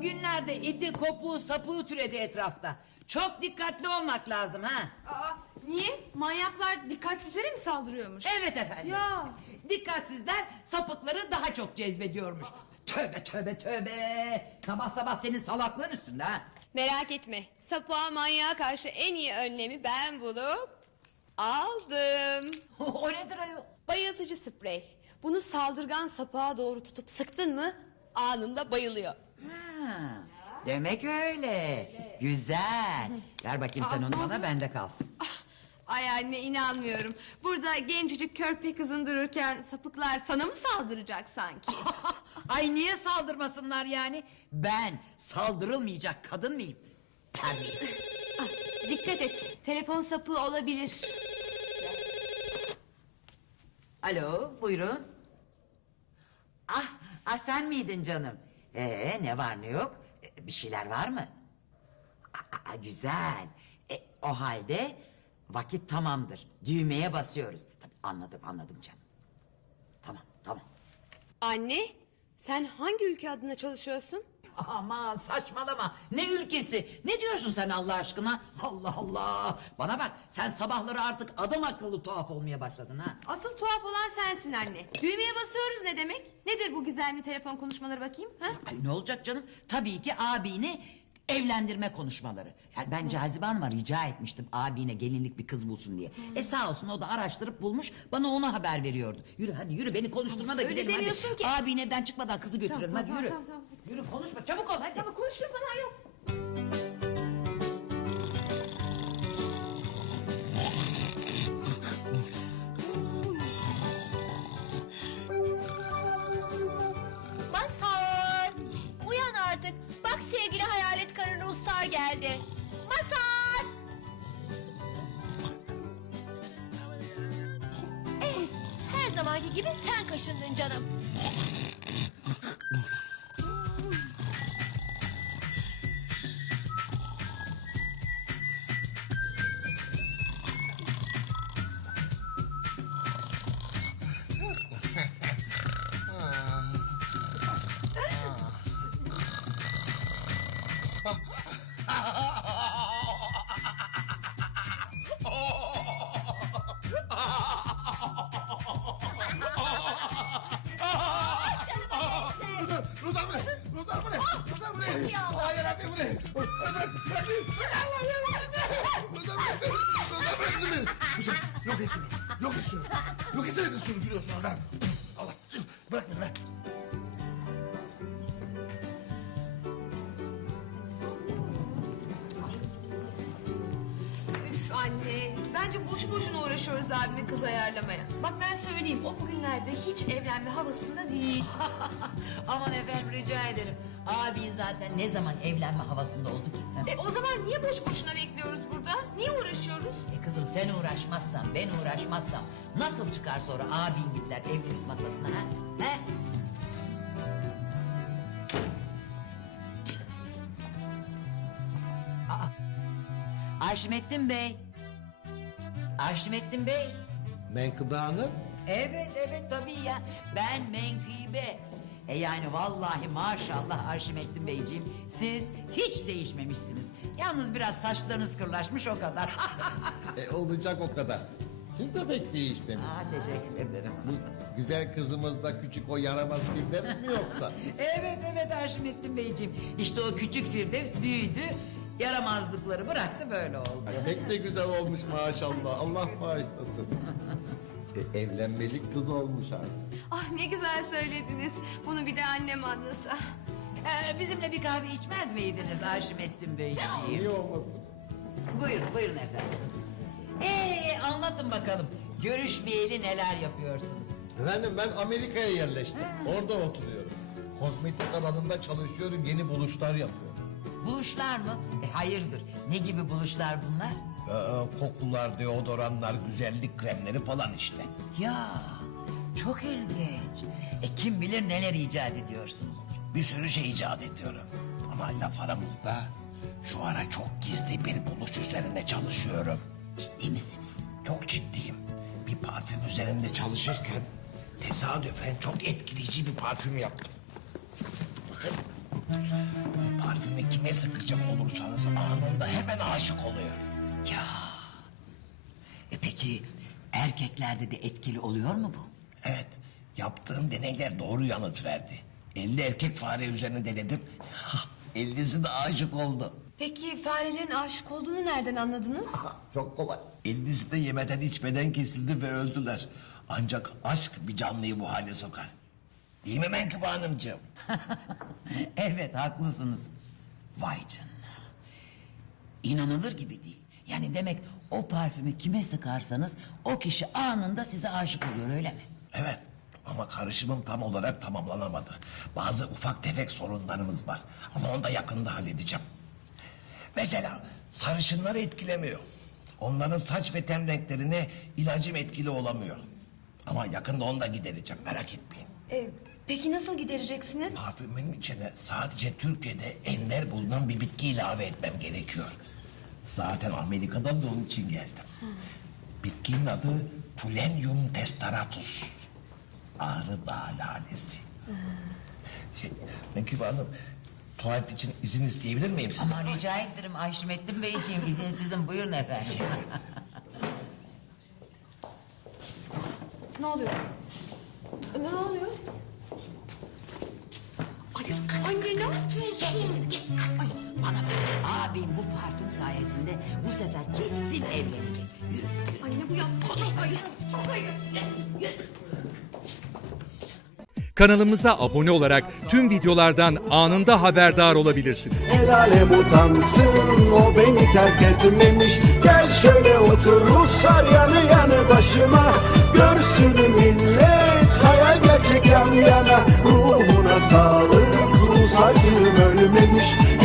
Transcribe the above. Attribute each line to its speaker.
Speaker 1: bugünlerde iti, kopuğu, sapığı türedi etrafta. Çok dikkatli olmak lazım ha.
Speaker 2: Aa, niye? Manyaklar dikkatsizlere mi saldırıyormuş?
Speaker 1: Evet efendim.
Speaker 2: Ya.
Speaker 1: Dikkatsizler sapıkları daha çok cezbediyormuş. Tövbe tövbe tövbe. Sabah sabah senin salaklığın üstünde ha.
Speaker 3: Merak etme. Sapığa manyağa karşı en iyi önlemi ben bulup aldım.
Speaker 1: O nedir ayol?
Speaker 3: Bayıltıcı sprey. Bunu saldırgan sapığa doğru tutup sıktın mı anında bayılıyor.
Speaker 1: Ha, demek öyle. Güzel. Ver bakayım sen onu bana, bende kalsın.
Speaker 3: Ay anne inanmıyorum. Burada gencecik körpe kızın dururken sapıklar sana mı saldıracak sanki?
Speaker 1: Ay niye saldırmasınlar yani? Ben saldırılmayacak kadın mıyım? Terbiyesiz.
Speaker 3: Ah, dikkat et. Telefon sapığı olabilir.
Speaker 1: Alo, buyurun. Sen miydin canım? Ne var ne yok? Bir şeyler var mı? Güzel. O halde vakit tamamdır. Düğmeye basıyoruz. Tabii, anladım canım. Tamam.
Speaker 3: Anne sen hangi ülke adına çalışıyorsun?
Speaker 1: Aman saçmalama. Ne ülkesi? Ne diyorsun sen Allah aşkına? Allah Allah. Bana bak, sen sabahları artık adam akıllı tuhaf olmaya başladın ha.
Speaker 3: Asıl tuhaf olan sensin anne. Düğmeye basıyoruz ne demek? Nedir bu gizemli telefon konuşmaları bakayım? Ha?
Speaker 1: Ay ne olacak canım? Tabii ki abini evlendirme konuşmaları. Yani ben Cazibe Hanım'a rica etmiştim abine gelinlik bir kız bulsun diye. Sağ olsun o da araştırıp bulmuş, bana ona haber veriyordu. Yürü hadi yürü, beni konuşturma da
Speaker 3: Öyle
Speaker 1: gidelim
Speaker 3: demiyorsun
Speaker 1: hadi.
Speaker 3: ki.
Speaker 1: Abin evden çıkmadan kızı götürelim, hadi yürü.
Speaker 3: Tamam.
Speaker 1: Yürü, konuşma, çabuk ol hadi.
Speaker 3: Ama konuştuğum falan yok.
Speaker 4: Masar! Uyan artık. Bak sevgili hayalet karın Ruslar geldi. Masar! Her zamanki gibi sen kaşındın canım.
Speaker 5: Ruslar bu ne? Ruslar bu ne? Ruslar bu ne?
Speaker 4: Çok iyi oldu.
Speaker 5: Hayır abi bu ne? Ruslar bırak beni. Allah yardım et. Ruslar bırak beni. Ruslar bırak beni. Ruslar yok et şunu. Yok et şunu. Yok etsene şunu gülüyorsun oradan. Allah bırak beni be.
Speaker 3: Üf anne. Bence boş boşuna uğraşıyoruz abime kız ayarlamaya. Bak ben söyleyeyim o bugünlerde hiç evlenme havasında değil.
Speaker 1: Aman efendim rica ederim. Abin zaten ne zaman evlenme havasında oldu ki?
Speaker 3: O zaman niye boş boşuna bekliyoruz burada? Niye uğraşıyoruz?
Speaker 1: Kızım sen uğraşmazsan, ben uğraşmazsam nasıl çıkar sonra abin gibiler evlilik masasına ha? He? Arşimettin Bey. Arşimettin Bey.
Speaker 5: Menkıbe Hanım.
Speaker 1: Evet tabii ya. Ben Menkıbe. Yani vallahi maşallah Arşimettin Beyciğim, siz hiç değişmemişsiniz. Yalnız biraz saçlarınız kırlaşmış o kadar.
Speaker 5: Olacak o kadar. Siz de pek değişmemiş.
Speaker 1: Teşekkür ederim.
Speaker 5: Bu güzel kızımızda küçük o yaramaz Firdevs mi yoksa?
Speaker 1: Evet Arşimettin Beyciğim. İşte o küçük Firdevs büyüdü. Yaramazlıkları bıraktı, böyle oldu.
Speaker 5: Pek de güzel olmuş maşallah. Allah bağışlasın. Evlenmelik kız olmuş artık.
Speaker 3: Ah ne güzel söylediniz. Bunu bir de annem anlasa.
Speaker 1: Bizimle bir kahve içmez miydiniz Arşimettin Beyciğim?
Speaker 5: İyi olmasın.
Speaker 1: Buyurun efendim. Anlatın bakalım. Görüşmeyeli neler yapıyorsunuz?
Speaker 5: Efendim ben Amerika'ya yerleştim. Orada oturuyorum. Kozmetik alanında çalışıyorum. Yeni buluşlar yapıyorum.
Speaker 1: Buluşlar mı? Hayırdır? Ne gibi buluşlar bunlar?
Speaker 5: Kokular, deodoranlar, güzellik kremleri falan işte.
Speaker 1: Ya çok ilginç. Kim bilir neler icat ediyorsunuzdur.
Speaker 5: Bir sürü şey icat ediyorum. Ama laf aramızda şu ara çok gizli bir buluş üzerinde çalışıyorum.
Speaker 1: Ciddi misiniz?
Speaker 5: Çok ciddiyim. Bir parfüm üzerinde çalışırken tesadüfen çok etkileyici bir parfüm yaptım. Bakın Parfümü kime sıkacak olursanız anında hemen aşık oluyor.
Speaker 1: Ya. Peki erkeklerde de etkili oluyor mu bu?
Speaker 5: Evet, yaptığım deneyler doğru yanıt verdi. 50 erkek fare üzerine denedim. 50'si de aşık oldu.
Speaker 3: Peki farelerin aşık olduğunu nereden anladınız?
Speaker 5: Çok kolay. 50'si de yemeden içmeden kesildi ve öldüler. Ancak aşk bir canlıyı bu hale sokar. Değil mi Menkıbe Hanımcığım?
Speaker 1: Evet haklısınız. Vay canına. İnanılır gibi değil. Yani demek o parfümü kime sıkarsanız o kişi anında size aşık oluyor öyle mi?
Speaker 5: Evet ama karışımım tam olarak tamamlanamadı. Bazı ufak tefek sorunlarımız var. Ama onu da yakında halledeceğim. Mesela sarışınları etkilemiyor. Onların saç ve ten renklerine ilacım etkili olamıyor. Ama yakında onu da gidereceğim, merak etmeyin.
Speaker 3: Peki nasıl gidereceksiniz?
Speaker 5: Parfümün içine sadece Türkiye'de ender bulunan bir bitki ilave etmem gerekiyor. Zaten Amerika'dan da onun için geldim. Bitkinin adı Pulenium testaratus. Ağrı Dağı lalesi. Menkıbe Hanım, tuvalet için izin isteyebilir miyim sizden?
Speaker 1: Aman rica ederim Ayşmettin Beyciğim izinsizim buyurun efendim.
Speaker 3: Ne oluyor? Ne oluyor? Ay, anne ne yapıyorsun?
Speaker 1: Kes. Ay, bana bak abin bu parfüm sayesinde bu sefer kesin evlenecek. Yürü.
Speaker 3: Anne bu yaptı. Çok hayır. Çok hayır.
Speaker 6: Kanalımıza abone olarak tüm videolardan anında haberdar olabilirsiniz.
Speaker 7: El alem utansın, o beni terk etmemiş. Gel şöyle otur Ruslar yanı yanı başıma. Görsün millet hayal gerçek yan yana. Ruhuna sağlık, Rus acım ölmemiş.